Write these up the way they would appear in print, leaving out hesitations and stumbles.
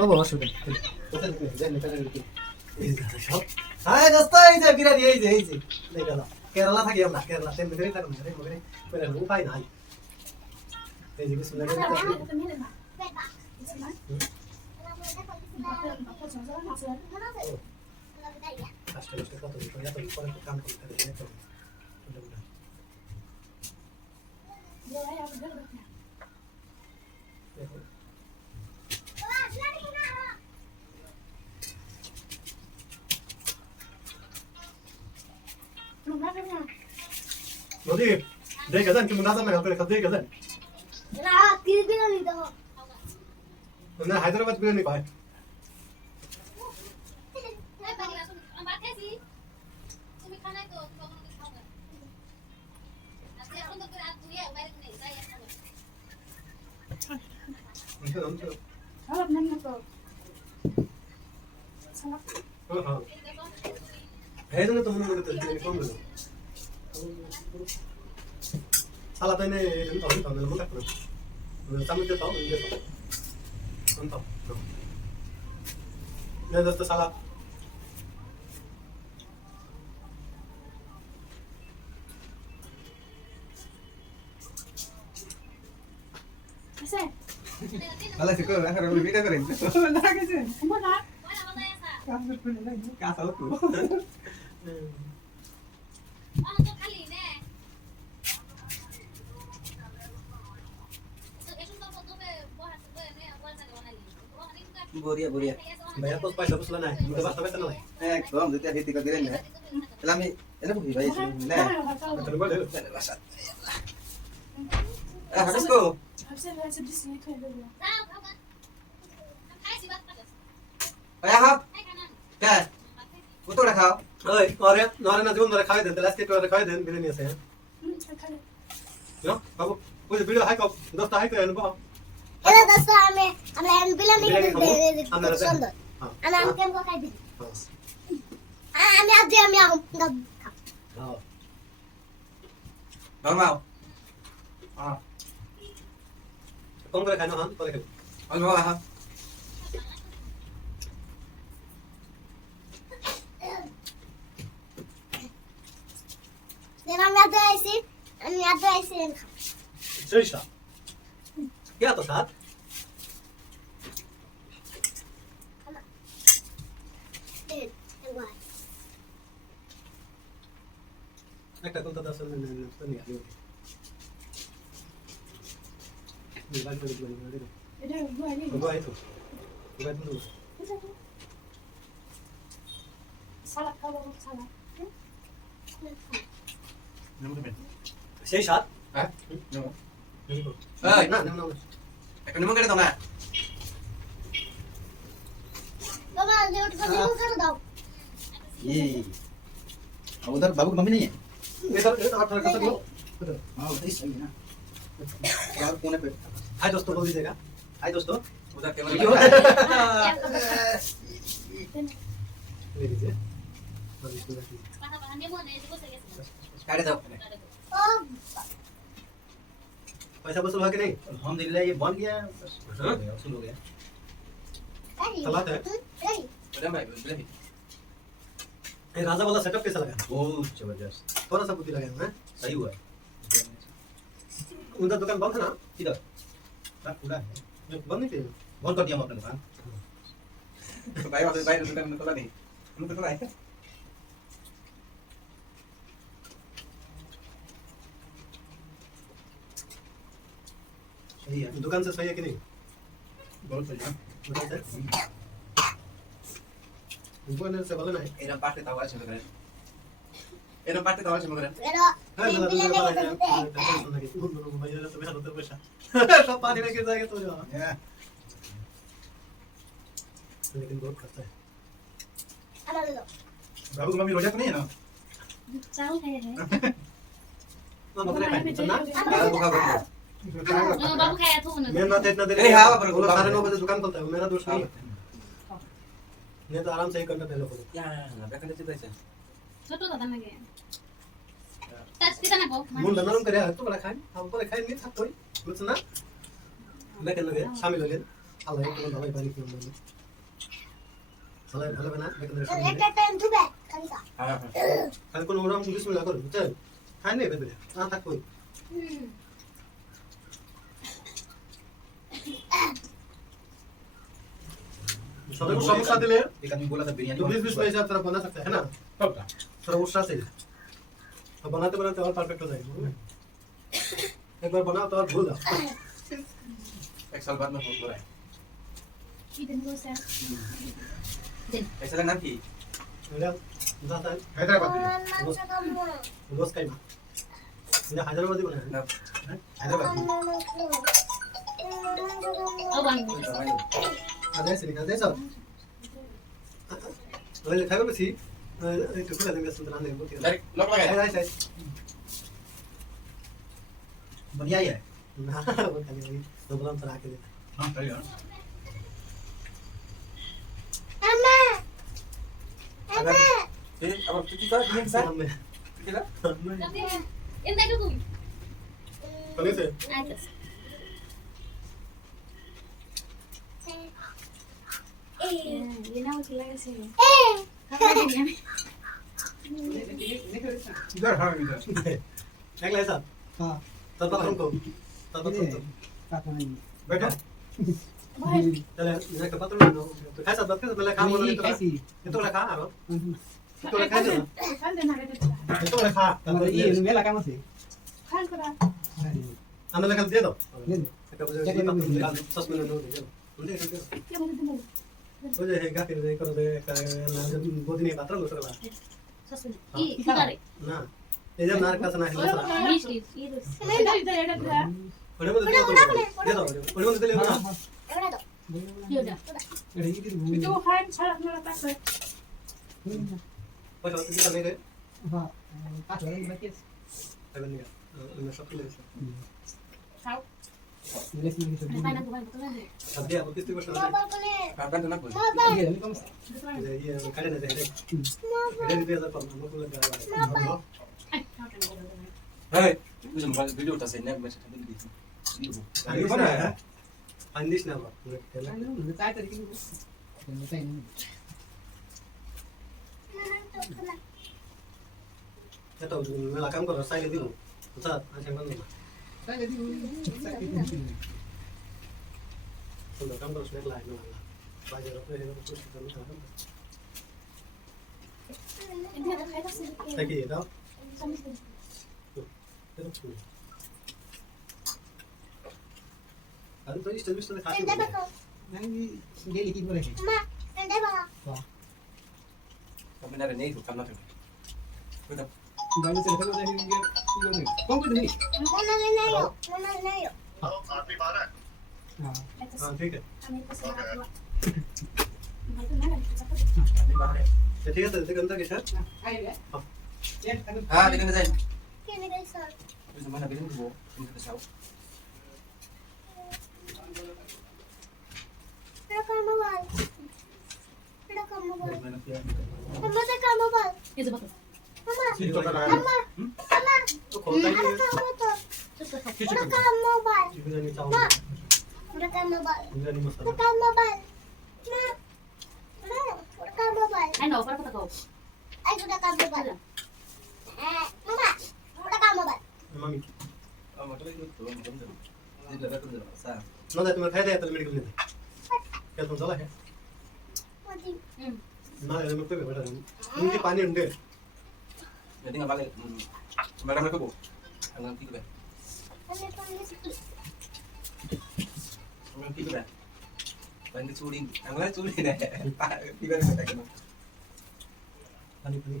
ও বাবা শুনে কোথায় যাই না কাজে কি এই কথা সব হ্যাঁ দোস্ত এই যে বিরাদি এই যে দেখা দাও কেরালা থাকি আমরা কেরালা তেমনি করে থাকুন রে মগরে করে উপায় নাই এই যে কিছু লাগে কষ্ট কত করে পরে কাম করতে হবে তো নদী দেখে যান কি মুনাজা না করে খাতে দেখে যান রাত কি বিরিয়ানি দাও না হায়দ্রাবাদ বিরিয়ানি পায় খারাপ না তো হ্যাঁ এই জন্য তো মনে করতে কম দিল সালা তাই না এই তো তো মনে করতে সামনে তো এই তো অন্ত না দোস্ত সালা আছে Alah sih kok, akhirnya lebih beda keren. Nah, gitu. সম্ভব না Kasar tuh lagi, kasar tuh. Boria, boria. ভাইয়া তো পয়সা বসলা নাই মুদে বাস্তা পেছ না Ekdom, jadi hati keren ya. Lami, ini bukan bayi sih, nah. তাহলে বলে Habis kok. habis habis di sini tuh ada Ayah hap. Kan. Betul dah kau. ওই আরে নরে না জীবন ধরে খাই দেন তাহলে আজকে একটু খাই দেন বিরিয়ানি আছে হ্যাঁ না বাবু ওই ভিডিও হাই কপ 10টা হাই করে আনবো এটা দোস্ত আমরা বিরিয়ানি আমরা সুন্দর হ্যাঁ আমি কেমন খাই দিই হ্যাঁ আমি হ্যাঁ Normal. Ah, কম করে খাই না হ্যাঁ পরে খাই normal lah. আমি আদা আইছি Shisha. क्या तो साथ একটা কোনটা দাস না তো নিয়ে আসি মোবাইল করে দিবেন না দেখো এটা ভাই মোবাইল তো মোবাইল তো সালাদ খাবো সালাদ সেই সাত Hah? এই না না না Ekor ni mana tau nak? বাবা লেট করে দাও Ye. Udah babu ke mami ni? এটা এটা আপনার কাছে গো Oh, udah sih na. Kalau punya pe. Hi দোস্ত বল দিয়েগা হাই দোস্ত Udah kayak Video. mana? ले लीजिए Ada tau. ও पैसा वसूल हुआ कि नहीं Alhamdulillah ये बन गया. हाँ? वसूल हो गया. सलाद है Udah baik, boleh. ये राजा वाला सेटअप कैसा लगा बहुत जबरदस्त. थोड़ा सा बुद्धि लगाया ना सही हुआ. उनका दुकान बंद था ना Tidak. Tak udah. बंद नहीं थी Bond kau diam apa kan? Supaya waktu bayar dukan mentola nih. Belum betul ya? सही है दुकान से सही है कि नहीं बहुत सही. दुकान से दुकान से बोला नहीं Eram parte tahu aja sebenarnya. Eram parte tahu aja sebenarnya. pero हाँ मतलब বিরিয়ানি बोला খেতে है भैया तो मेरा तो पैसा सब पानी में गिर जाएगा तो जाओ Ya. लेकिन बहुत खर्चा है আমার দাও Babu ke mami rojak nih no? চাল খাই রে ना मतलब है ना Kalau buka baru. बाबू खाया था उन्होंने मैं ना इतना देर ए, हाँ, पर वो लोग बाप- 9:30 बजे दुकान खोलता है वो मेरा दोस्त नहीं है मैं तो आराम से 1 घंटा पहले खोलता Ya, nggak akan cerita aja. छोटो था ना के टच कितना ना को मुंह नरम करे तो बड़ा खाए हम को खाए नहीं था कोई कुछ ना मैं कहने लगे शामिल हो गए আল্লাহ একটু ভালোই পারি কি বলবো সালাম ভালো না বেকার একটা টাইম ধুবে কালকা হ্যাঁ হ্যাঁ খালি কোন ওরকম বিসমিল্লাহ করে বুঝছেন খাই নেই বেদরে না থাক কই समोसा दिले एक आदमी बोला था बिरयानी तो 20-20 में आप तरह बना सकते हैं ना कब समोसा से तो बनाते बनाते और परफेक्ट हो जाएगा एक बार बनाओ तो और भूल जाओ एक साल बाद में हो रहा है Chicken dosa. ऐसा का नाम की मेरा जाता है हैदराबाद में মাংস খাবো रोज का ही मेरा हैदराबादी बना है हैदराबाद में Oh, bang. ada sini ada सब ओले खाइबो पछि एक खुला देंगे सुंदर आने को डायरेक्ट लॉक लगाया है है बढ़िया ही है ना वो खाली वही दो बलम चला के देता हां सही है আম্মা अगर ये अब कितनी का दिन सर में कितना Ini tak dulu. कने से Atas. Ini nak sila kasi. Apa dia ni? इधर हां इधर अगला ऐसा हाँ तब तक हमको तब तक तुम काटवानी बैठो Bahay. चले मैं कब तक लो तो कैसा बात कर मैं काम नहीं बोल कैसी तो रखा है तो रखा है Kan dia nak ada. तो रखा हमारे ये मेला काम से Kan kena. हमें लगा दे दो ले दो सस में लो दे दो Dia mau dulu. हो जाएगा फिर देखो दे बहुत दिन बात लो सर Sesuatu. Ih, tarik. ना ये जब नार का सना है sir Mesti. Irus. Ini dah ada. बड़े बड़े दे दो बड़े बड़े दे लो ना এবারে দাও Ya udah. अरे ये तो Itu kan salah malah tak. और तो कितना मेरे हाँ काट रहे हैं बच्चे अबे नहीं मैं सब ले Tahu. मेरे से ये सब Ada kanan bukan betul kan? अब दिया वो किस को सुना বাবা বলে आपका तो ना कुछ ये नहीं कम से ये करे ना दे ये दे दे पर हम को लगा रहा Eh, tahu kan betul. है मुझे मोबाइल वीडियो उठा से नेट में से दी थी है ये बना है अंदिश ना बा नहीं चाय तरीके से नहीं चाय नहीं ये तो मैं काम कर साइड दी अच्छा अच्छा बंद चाय यदि सुंदर काम कर स्नैक लाइन में बाजार पे है कुछ करना Ini ada kayak sih. है कि ये तो Sampai sini. अरे तो इस तरीके से खाते এন্ডে বাবা नहीं ये लिखी बोले মা এন্ডে বাবা अब मैंने नहीं तो करना था कोई तो बाइक से निकल जाए ये नहीं कौन को नहीं মনে নেই মনে নেই हाँ Atas. हां ठीक है Kami pesen dua. Itu mana? Cepat. अभी बाहर है तो ठीक है तो देखो अंदर के सर आई है ये अगर हां देखने जाए কেনে গেছ मुझे मना बिल्कुल वो इनको बताओ এটা কাম মোবাইল এটা কাম মোবাইল मैंने किया মামা এটা কাম মোবাইল Itu betul. মামা ठीक तो लगा মামা মামা तो खोलता ही এটা কাম মোবাইল Cepat. এটা কাম মোবাইল बिरयानी चावल এটা কাম মোবাইল बिरयानी এটা मसाला কাম মোবাইল মা এটা কাম mobile Ano, para kata kau. এই এটা কাম মোবাইল মামা এটা কাম মোবাইল मम्मी अब मतलब ये तो बंद ये लगा तो जरा सा ना दे तुम्हें खाया दे तो मेडिकल में क्या तुम चला है মতি ना ये मैं पे बैठा हूं उनके पानी उंडे jadi enggak balik madam aku bu angan tiga be আমি পানি সিকি angan tiga be bang curi angan curi deh tiga be tak kena पानी पानी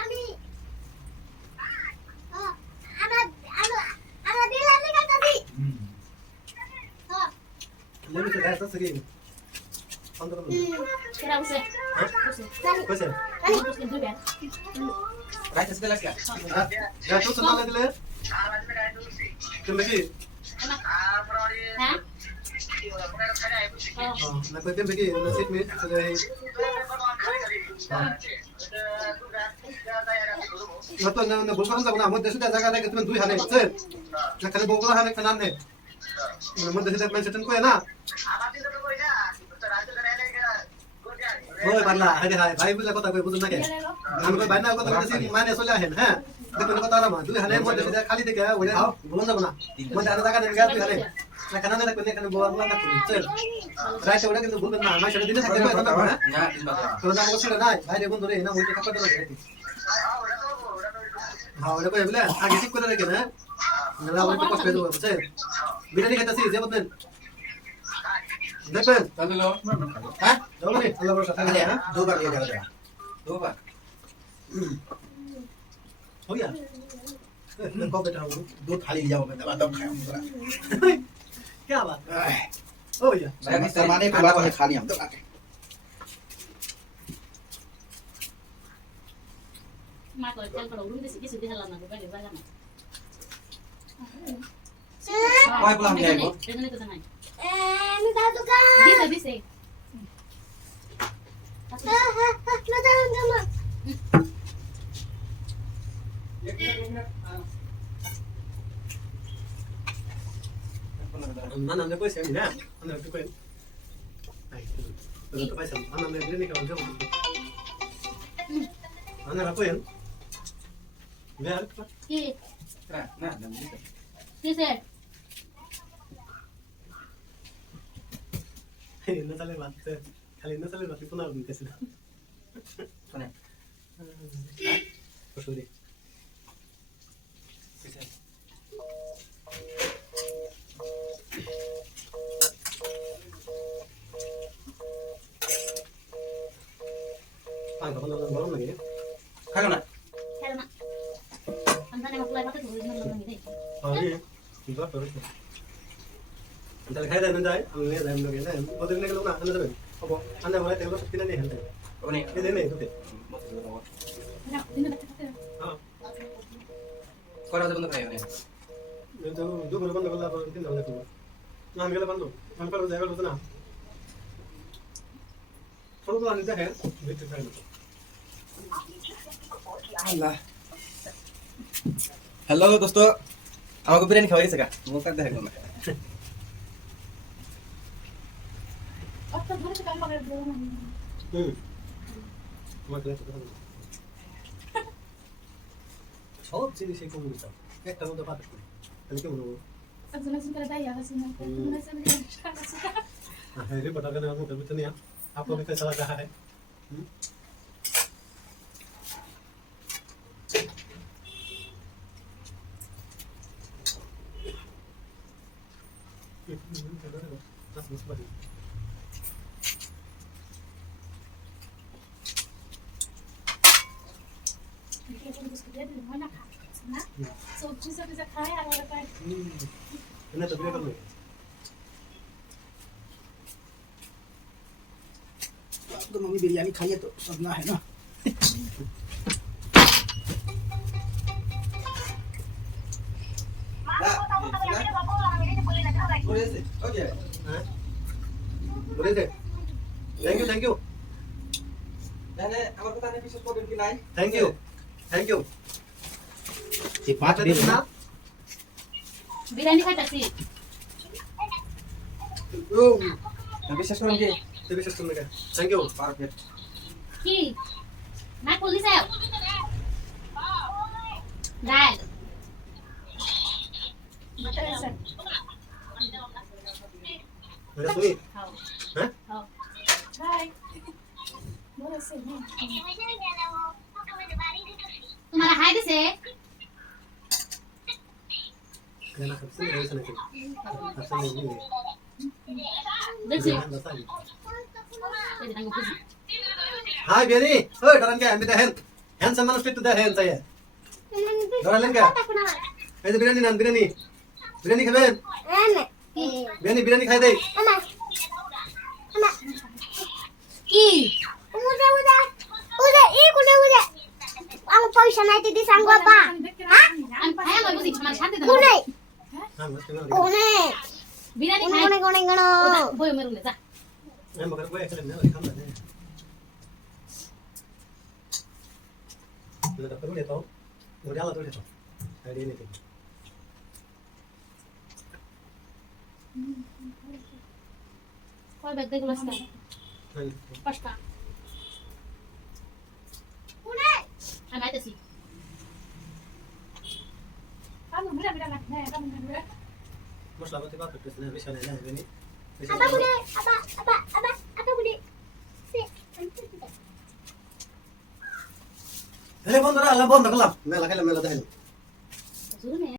আমি আমার আমার আমার দিলাম না কাটি হ্যাঁ ले ले ऐसा सही अंदर Kira usah. Usah. कैसे Ini terus itu ya. right sekali lagi ya या तो सुना ले ले तुम देखिए Hah? Oh. ना कोई तुम देखिए ना सीट में चले मतलब ना बोल सकता हूं ना मत देश का जगह है कि तुम दुई हाने से ना खाली बोगला हाने खाना ने মধ্যে সেটা মেন সেটেন কই না ওই পারলা আরে হাই ভাই বুঝলা কথা কই বুঝুন না কে আমি কই ভাই না কথা বলতেছি মানে চলে আসেন হ্যাঁ দেখুন কথা না দুই হানের মধ্যে সেটা খালি থেকে ওইটা বলুন যাব না মধ্যে আরো জায়গা নেই গাড়ি হারে না কেন না কোনে কেন বল না কোন চল রাইট ওটা কিন্তু বলবেন না আমার সাথে দিনে থাকতে কই কথা না না তিন বাজে তো না বলছিল না ভাই রে বন্ধু রে না ওইটা কাপড় দাও হ্যাঁ ওটা কই বলে আগে ঠিক করে রেখে না না ওইটা কষ্ট হয়ে যাবে বুঝছেন বিরিয়ানি খেতেছি যে বলতেন দেখবেন তাহলে লো হ্যাঁ যাও মানে আল্লাহ ভরসা থাকে হ্যাঁ দুবার লিয়ে যাবে দুবার हो गया कब बैठा हूँ दूध खाली लिया मैं दबा दब खाया पूरा क्या बात हो गया मैं सरमाने के बाद खा लिया हम दबा के mà còn chân còn đúng cái sự đi làm nào cái này Why pulang dia itu? Cái này tôi này. minta tukang. Bisa bisa. Minta tukang. mana anda kau siapa ni? Anda tu kau. Ay, tu tu pasal. Anda ni ni kau jauh. Anda apa yang? Biar apa? Ki, Nah, nah, nah, gitu. ki sir. Ini salah baat. Kali ini salah baat. Puna orang kasih. Mana? Sorry. Bisa. Ah, kau nak orang lagi? Kau nak? Hello mak. Anda nak mulai pakai tulis nama ini. Ah, iya. Juga terus. Anda khai dah nanti, anda dah nanti kan? Kau tu ni kalau nak, anda tu. Apa? Anda mulai tengok kita ni hendak. Oh ni. Ini ni tu. Nah, ini nak pakai. Ah, Kau ada benda apa ni? itu dua bulan benda kalau apa kita nak lakukan. Nah, ambil apa tu? Ambil kalau jaga tu na. Kalau tu anda है, बेहतर है. আল্লাহ hello দোস্ত আমাকে বিরিয়ানি খাওয়া গেছে কা মুখ কাটতে থাকবো না Apa boleh sekali pakai belum? मतलब সব জিনিস এই কম দিতাম একটা মধ্যে পাতা করি তাহলে কেমন হবো Langsung kalau bayar hasilnya. হ্যাঁ রে পটা কেন আমি করতে নিয়া आपको भी कैसा लग रहा है So bisa kaya kalau dapat. Ini tapi kan तो मम्मी बिरयानी खाइए तो सबना है ना okay boleh deh thank you मैंने আমার কথা নিয়ে বিশেষ করবেন কি নাই thank you এই পাঁচ Apa দিন itu, না Nak? Biryani খাইতা C. বিশেষ করবেন কি Tapi saya suka thank you perfect কি? না করলি স্যার। ডাল। Betul sir. ada sweet খাও। Hah? খাও। বাই। বড় সে হ্যাঁ। তোমার হাই দিছে? Kena kapsul dari sana ke kapsul ini দেখছি। Dasar. এই যে টাঙ্গো খুশি। Hai Benny oi daran ke ambil dah hand sama fit dah hand saya daran ke এই যে বিরিয়ানি নান বিরিয়ানি খাবেন বিরিয়ানি খাই দেই কি? Ang paysa na iti disang guapa. আমি খাই আমার বুঝি আমার সাথে দাও। Kunay. হ্যাঁ মত না Kunay. বিরিয়ানি খাই। Kunay, kunay, ওটা kunay. বই মেরুলে যা। আমি মগর কই এখানে না খাম না Lo tak perlu dia tahu. Modal tu dia tahu. Hari ini tu. কয় ব্যাগ দেখলো আজকে? 5টা। আমি আইতেছি। মশলাপাতি পাত করতেছে না বেশি না জানি বেশি Apa boleh? Apa boleh? বন্ধুরা বন্ধ করলাম মেলা খেলে মেলা দেখাইলাম শুনে